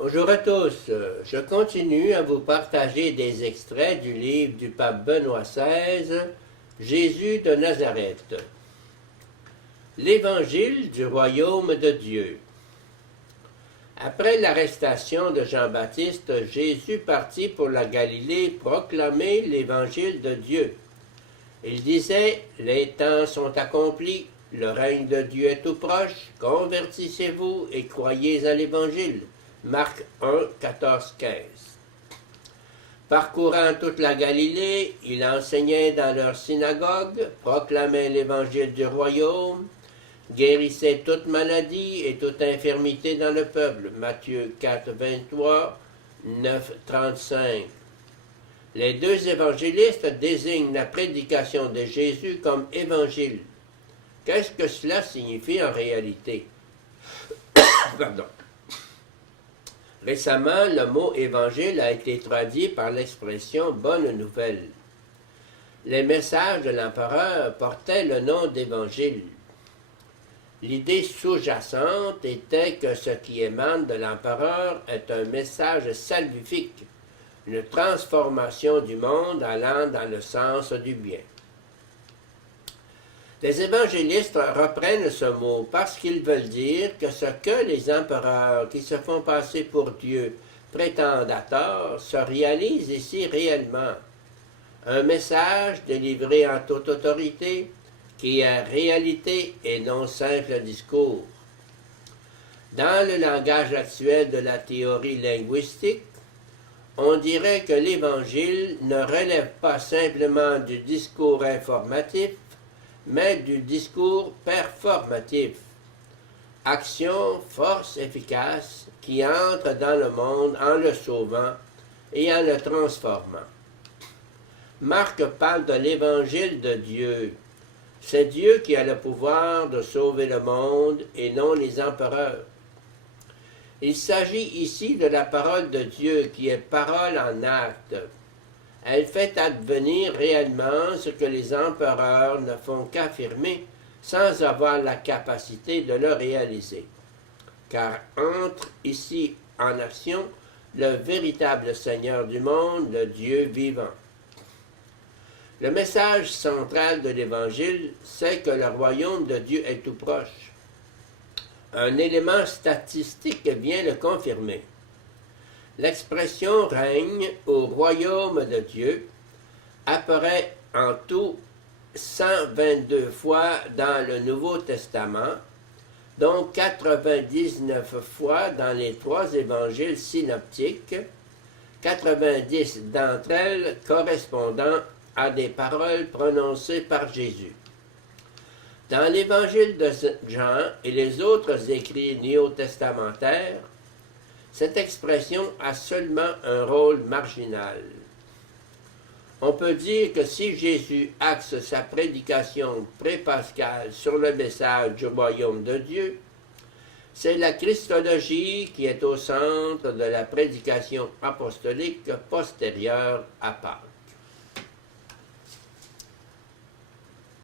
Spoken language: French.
Bonjour à tous. Je continue à vous partager des extraits du livre du pape Benoît XVI, Jésus de Nazareth. L'Évangile du royaume de Dieu. Après l'arrestation de Jean-Baptiste, Jésus partit pour la Galilée proclamer l'Évangile de Dieu. Il disait, « Les temps sont accomplis, le règne de Dieu est tout proche, convertissez-vous et croyez à l'Évangile. » Marc 1, 14, 15. Parcourant toute la Galilée, il enseignait dans leur synagogue, proclamait l'Évangile du royaume, guérissait toute maladie et toute infirmité dans le peuple. Matthieu 4, 23, 9, 35. Les deux évangélistes désignent la prédication de Jésus comme évangile. Qu'est-ce que cela signifie en réalité? Pardon. Récemment, le mot évangile a été traduit par l'expression bonne nouvelle. Les messages de l'empereur portaient le nom d'évangile. L'idée sous-jacente était que ce qui émane de l'empereur est un message salvifique, une transformation du monde allant dans le sens du bien. Les évangélistes reprennent ce mot parce qu'ils veulent dire que ce que les empereurs qui se font passer pour Dieu prétendent à tort se réalise ici réellement. Un message délivré en toute autorité qui est réalité et non simple discours. Dans le langage actuel de la théorie linguistique, on dirait que l'Évangile ne relève pas simplement du discours informatif, mais du discours performatif. Action, force efficace qui entre dans le monde en le sauvant et en le transformant. Marc parle de l'Évangile de Dieu. C'est Dieu qui a le pouvoir de sauver le monde et non les empereurs. Il s'agit ici de la parole de Dieu qui est parole en acte. Elle fait advenir réellement ce que les empereurs ne font qu'affirmer sans avoir la capacité de le réaliser. Car entre ici en action le véritable Seigneur du monde, le Dieu vivant. Le message central de l'Évangile, c'est que le royaume de Dieu est tout proche. Un élément statistique vient le confirmer. L'expression « règne au royaume de Dieu » apparaît en tout 122 fois dans le Nouveau Testament, dont 99 fois dans les 3 évangiles synoptiques, 90 d'entre elles correspondant à des paroles prononcées par Jésus. Dans l'Évangile de Jean et les autres écrits néo-testamentaires, cette expression a seulement un rôle marginal. On peut dire que si Jésus axe sa prédication pré-pascale sur le message du royaume de Dieu, c'est la Christologie qui est au centre de la prédication apostolique postérieure à Pâques.